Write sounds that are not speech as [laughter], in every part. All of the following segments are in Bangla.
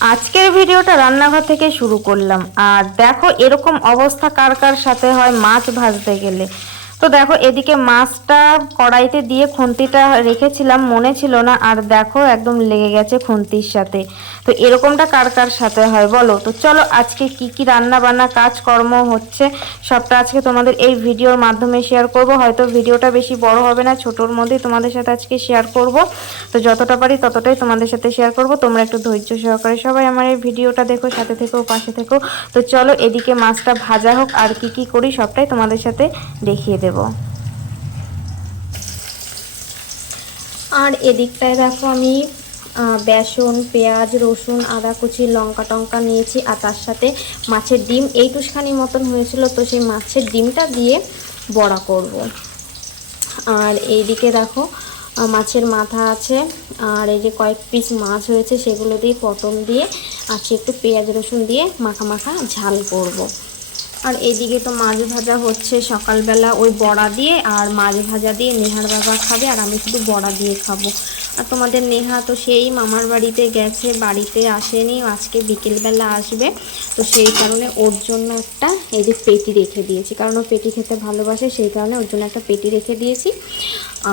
আজকের ভিডিওটা রান্নাঘর থেকে শুরু করলাম। আর দেখো এরকম অবস্থা কার কার সাথে হয় মাছ ভাজতে গেলে। তো দেখো, এদিকে মাছটা কড়াইতে দিয়ে খুন্তিটা রেখেছিলাম, মনে ছিল না, আর দেখো একদম লেগে গেছে খুন্তির সাথে। তো এরকমটা কার কার সাথে হয় বলো? তো চলো, আজকে কি কি রান্না বান্না কাজকর্ম হচ্ছে, সবটা আজকে তোমাদের এই ভিডিওর মাধ্যমে শেয়ার করব। হয়তো ভিডিওটা বেশি বড় হবে না, ছোটোর মধ্যেই তোমাদের সাথে আজকে শেয়ার করব। তো যতটা পারি ততটাই তোমাদের সাথে শেয়ার করব। তোমরা একটু ধৈর্য সহকারে সবাই আমার এই ভিডিওটা দেখো, সাথে থেকেও পাশে থেকো। তো চলো, এদিকে মাছটা ভাজা হোক, আর কি কি করি, সবটাই তোমাদের সাথে দেখিয়ে দেব। আর এদিকটায় দেখো আমি বেসন, পেঁয়াজ, রসুন, আদা, কুচি, লঙ্কা টঙ্কা নিয়েছি আর তার সাথে মাছের ডিম এই এইটুখানি মতন হয়েছিল তো সেই মাছের ডিমটা দিয়ে বড়া করব। আর এইদিকে দেখো মাছের মাথা আছে আর এই যে কয়েক পিস মাছ হয়েছে সেগুলো দিয়ে পটল দিয়ে আছে একটু পেঁয়াজ, রসুন দিয়ে মাখা মাখা ঝাল করব। আর এদিকে তো মাছ ভাজা হচ্ছে সকালবেলা, ওই বড়া দিয়ে আর মাছ ভাজা দিয়ে নেহার বাবা খাবে আর আমি শুধু বড়া দিয়ে খাব। আর তোমাদের নেহা তো সেই মামার বাড়িতে গেছে, বাড়িতে আসেনি, আজকে বিকেলবেলা আসবে। তো সেই কারণে ওর জন্য একটা এই যে পেটি রেখে দিয়েছি, কারণ ও পেটি খেতে ভালোবাসে, সেই কারণে ওর জন্য একটা পেটি রেখে দিয়েছি।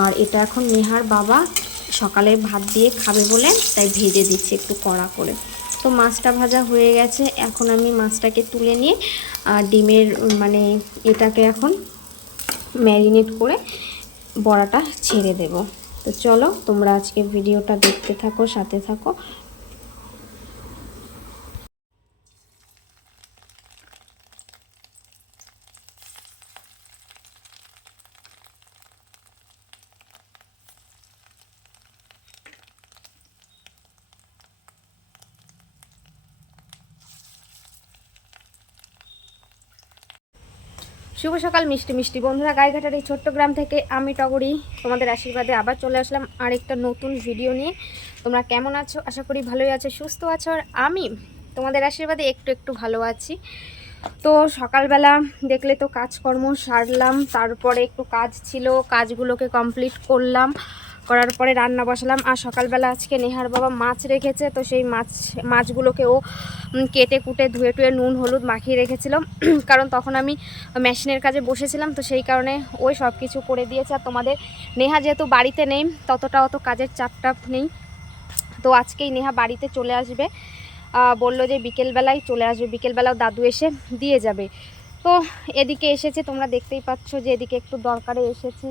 আর এটা এখন নেহার বাবা সকালে ভাত দিয়ে খাবে বলে, তাই ভেজে দিচ্ছে একটু কড়া করে। তো মাছটা ভাজা হয়ে গেছে। এখন আমি মাছটাকে তুলে নিয়ে, আর ডিমের মানে এটাকে এখন ম্যারিনেট করে বড়াটা ছেড়ে দেব। তো চলো, তোমরা আজকে ভিডিওটা দেখতে থাকো, সাথে থাকো। শুভ সকাল, মিষ্টি মিষ্টি। বন্ধুরা, গাইঘাটার এই ছোট্ট গ্রাম থেকে আমি টগরি। তোমাদের আশীর্বাদে আবার চলে আসলাম আরেকটা নতুন ভিডিও নিয়ে। তোমরা কেমন আছো? আশা করি ভালোই আছো, সুস্থ আছো। আর আমি তোমাদের আশীর্বাদে একটু একটু ভালো আছি। তো সকালবেলা দেখলে তো কাজকর্ম সারলাম, তারপরে একটু কাজ ছিল, কাজগুলোকে কমপ্লিট করলাম। করার পরে রান্না বসালাম। আর সকালবেলা আজকে নেহার বাবা মাছ রেখেছে, তো সেই মাছ, মাছগুলোকে ও কেটে কুটে ধুয়ে টুয়ে নুন, হলুদ মাখিয়ে রেখেছিলাম। [clears throat] কারণ তখন আমি মেশিনের কাজে বসেছিলাম, তো সেই কারণে ওই সব কিছু করে দিয়েছে। আর তোমাদের, নেহা যেহেতু বাড়িতে নেই, ততটা অত কাজের চাপ টাপ নেই। তো আজকেই নেহা বাড়িতে চলে আসবে। বলল যে বিকেলবেলায় চলে আসবে। বিকেলবেলাও দাদু এসে দিয়ে যাবে। তো এদিকে এসেছে, তোমরা দেখতেই পাচ্ছ যে এদিকে একটু দরকারে এসেছি।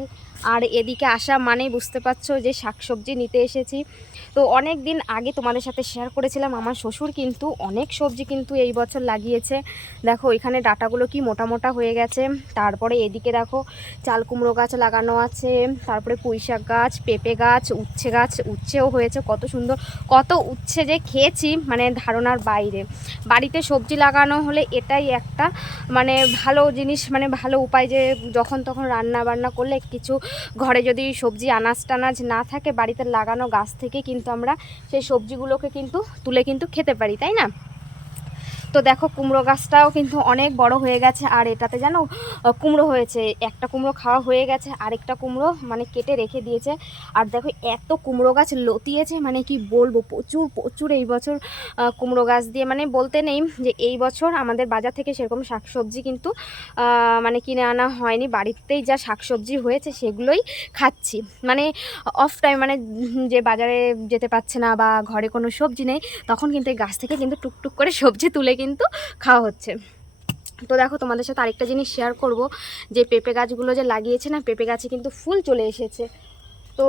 আর এদিকে আসা মানেই বুঝতে পারছ যে শাকসবজি নিতে এসেছি। তো অনেক দিন আগে তোমাদের সাথে শেয়ার করেছিলাম আমার শ্বশুর কিন্তু অনেক সবজি কিন্তু এই বছর লাগিয়েছে। দেখো, এখানে ডাটাগুলো কি মোটা মোটা হয়ে গেছে। তারপরে এদিকে দেখো, চাল কুমড়ো গাছ লাগানো আছে, তারপরে পুঁই শাক গাছ, পেঁপে গাছ, উচ্ছে গাছ, উচ্ছেও হয়েছে, কত সুন্দর, কত উচ্ছে যে খেয়েছি মানে ধারণার বাইরে। বাড়িতে সবজি লাগানো হলে এটাই একটা মানে ভালো জিনিস মানে ভালো উপায় যে যখন তখন রান্না বান্না করলে কিছু ঘরে যদি সবজি আনাজ টানাজ না থাকে, বাড়িতে লাগানো গাছ থেকে কিন্তু আমরা সেই সবজিগুলোকে কিন্তু তুলে কিন্তু খেতে পারি, তাই না? তো দেখো কুমড়ো গাছটাও কিন্তু অনেক বড় হয়ে গেছে আর এটাতে আহ, কুমড়ো হয়েছে। একটা কুমড়ো খাওয়া হয়ে গেছে আরেকটা কুমড়ো মানে কেটে রেখে দিয়েছে। আর দেখো এত কুমড়ো গাছ লতিয়েছে মানে কি বলব প্রচুর প্রচুর এই বছর কুমড়ো গাছ দিয়ে। মানে বলতে নেই যে এই বছর আমাদের বাজার থেকে সেরকম শাকসবজি কিন্তু মানে কিনে আনা হয়নি। বাড়িতেই যা শাকসবজি হয়েছে সেগুলোই খাচ্ছি। মানে অফ টাইম মানে যে বাজারে যেতে পারছে না বা ঘরে কোনো সবজি নেই তখন কিন্তু এই গাছ থেকে কিন্তু টুকটুক করে সবজি তুলে কিন্তু খাওয়া হচ্ছে। তো দেখো তোমাদের সাথে আরেকটা জিনিস শেয়ার করব। যে পেঁপে গাছগুলো যে লাগিয়েছে না, পেঁপে গাছে কিন্তু ফুল চলে এসেছে। তো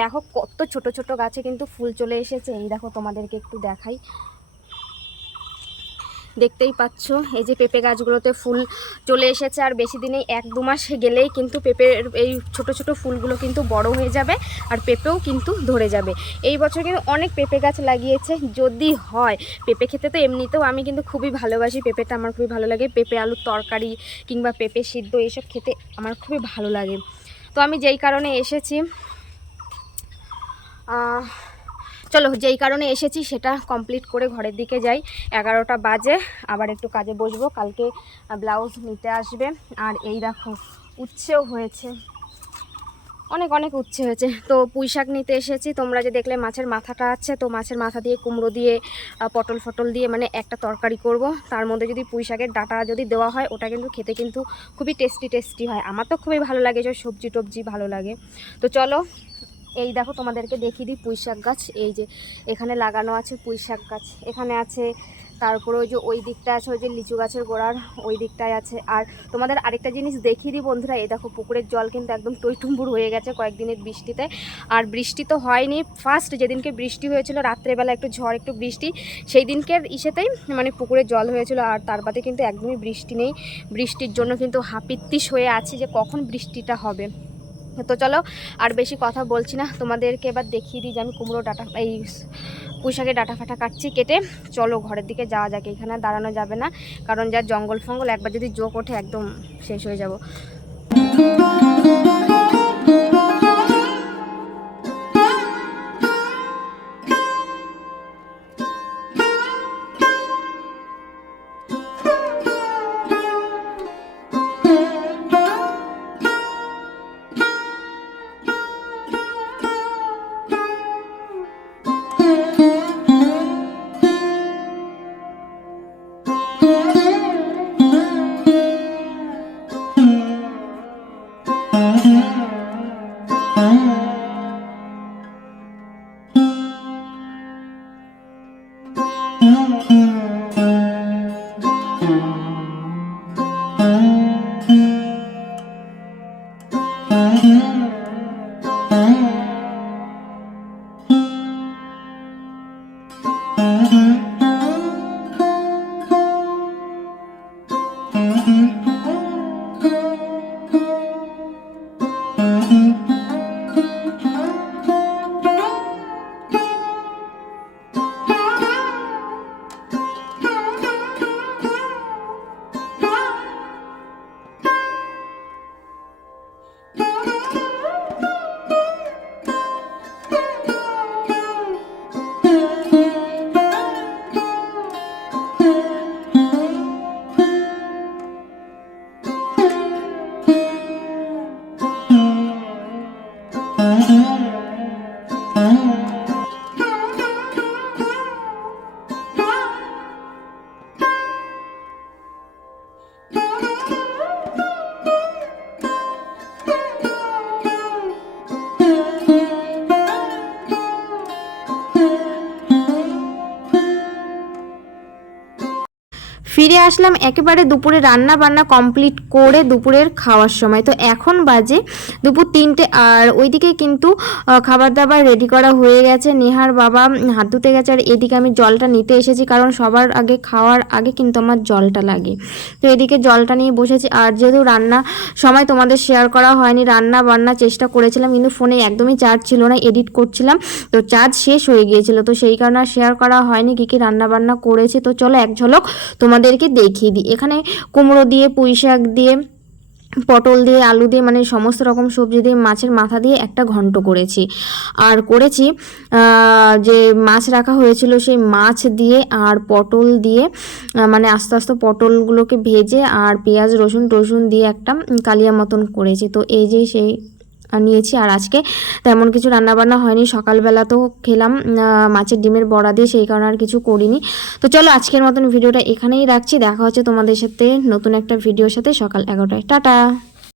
দেখো কত ছোট ছোট গাছে কিন্তু ফুল চলে এসেছে। এই দেখো তোমাদেরকে একটু দেখাই। দেখতেই পাচ্ছ। এই যে পেঁপে গাছগুলোতে ফুল চলে এসেছে, আর বেশি দিনেই এক দু মাস গেলেই কিন্তু পেঁপের এই ছোট ছোট ফুলগুলো কিন্তু বড় হয়ে যাবে, আর পেঁপেও কিন্তু ধরে যাবে। এই বছর কিন্তু অনেক পেঁপে গাছ লাগিয়েছে, যদি হয়। পেঁপে খেতে তো এমনিতেও আমি কিন্তু খুবই ভালোবাসি, পেঁপেটা আমার খুবই ভালো লাগে। পেঁপে আলুর তরকারি কিংবা পেঁপে সিদ্ধ এইসব খেতে আমার খুবই ভালো লাগে। তো আমি যেই কারণে এসেছি চলো যেই কারণে এসেছি সেটা কমপ্লিট করে ঘরের দিকে যাই। এগারোটা বাজে, আবার একটু কাজে বসবো। কালকে ব্লাউজ নিতে আসবে। আর এই দেখো, উচ্ছেও হয়েছে। অনেক অনেক উচ্ছে হয়েছে। তো পুঁই শাক নিতে এসেছি। তোমরা যে দেখলে মাছের মাথাটা আছে, তো মাছের মাথা দিয়ে কুমড়ো দিয়ে পটল ফটল দিয়ে মানে একটা তরকারি করব। তার মধ্যে যদি পুঁই শাকের ডাটা যদি দেওয়া হয়, ওটা কিন্তু খেতে কিন্তু খুবই টেস্টি টেস্টি হয়। আমার তো খুবই ভালো লাগে, যে সবজি টবজি ভালো লাগে। তো চলো এই দেখো তোমাদেরকে দেখিয়ে দিই পুঁই শাক গাছ। এই যে এখানে লাগানো আছে পুঁই শাক গাছ। এখানে আছে তারপরে ওই যে ওই দিকটা আছে, ওই যে লিচু গাছের গোড়ার ওই দিকটায় আছে। আর তোমাদের আরেকটা জিনিস দেখিয়ে দিই বন্ধুরা, এই দেখো পুকুরের জল কিন্তু একদম টইটুম্বুর হয়ে গেছে কয়েকদিনের বৃষ্টিতে। আর বৃষ্টি তো হয়নি। ফার্স্ট যেদিনকে বৃষ্টি হয়েছিল, রাত্রেবেলা একটু ঝড়, একটু বৃষ্টি সেই দিনকের ইসেতেই মানে পুকুরে জল হয়েছিল। আর তার বাদে কিন্তু একদমই বৃষ্টি নেই। বৃষ্টির জন্য কিন্তু হাপিত্তিস হয়ে আছি যে কখন বৃষ্টিটা হবে। তো চলো, আর বেশি কথা বলছি না। তোমাদেরকে এবার দেখিয়ে দিই যে আমি কুমড়ো ডাটা, এই পুঁশাকে ডাটা ফাটা কাটছি কেটে। চলো ঘরের দিকে যাওয়া যাক, এখানে দাঁড়ানো যাবে না। কারণ যা জঙ্গল ফঙ্গল, একবার যদি জোক ওঠে, একদম শেষ হয়ে যাব। ফিরে আসলাম একেবারে দুপুরে রান্না বান্না কমপ্লিট করে দুপুরের খাওয়ার সময়। তো এখন বাজে দুপুর তিনটে আর ওইদিকে কিন্তু খাবার দাবার রেডি করা হয়ে গেছে। নেহার বাবা হাত ধুতে গেছে আর এদিকে আমি জলটা নিতে এসেছি কারণ সবার আগে খাওয়ার আগে কিন্তু আমার জলটা লাগে। তো এদিকে জলটা নিয়ে বসেছি আর যেহেতু রান্না সময় তোমাদের শেয়ার করা হয়নি রান্না বান্না চেষ্টা করেছিলাম কিন্তু ফোনে একদমই চার্জ ছিল না এডিট করছিলাম। তো চার্জ শেষ হয়ে গিয়েছিল। তো সেই কারণে শেয়ার করা হয়নি, কী কী রান্না বান্না করেছি। তো চলো এক ঝলক তোমাদেরকে দেখিয়ে দিই। এখানে কুমড়ো দিয়ে, পুঁই শাক দিয়ে, পটল দিয়ে, আলু দিয়ে মানে সমস্ত রকম সবজি দিয়ে, মাছের মাথা দিয়ে একটা ঘন্ট করেছি। আর করেছি যে মাছ রাখা হয়েছিল সেই মাছ দিয়ে আর পটল দিয়ে মানে আস্তে আস্তে পটলগুলোকে ভেজে আর পেঁয়াজ, রসুন, টসুন দিয়ে একটা কালিয়া মতন করেছি। তো এই যে সেই নিয়েছি। আর আজকে তেমন কিছু রান্নাবান্না হয়নি। সকালবেলা তো খেলাম মাছের ডিমের বড়া দিয়ে, সেই কারণে আর কিছু করিনি। তো চলো আজকের মতন ভিডিওটা এখানেই রাখছি। দেখা হচ্ছে তোমাদের সাথে নতুন একটা ভিডিওর সাথে সকাল এগারোটায়। টাটা!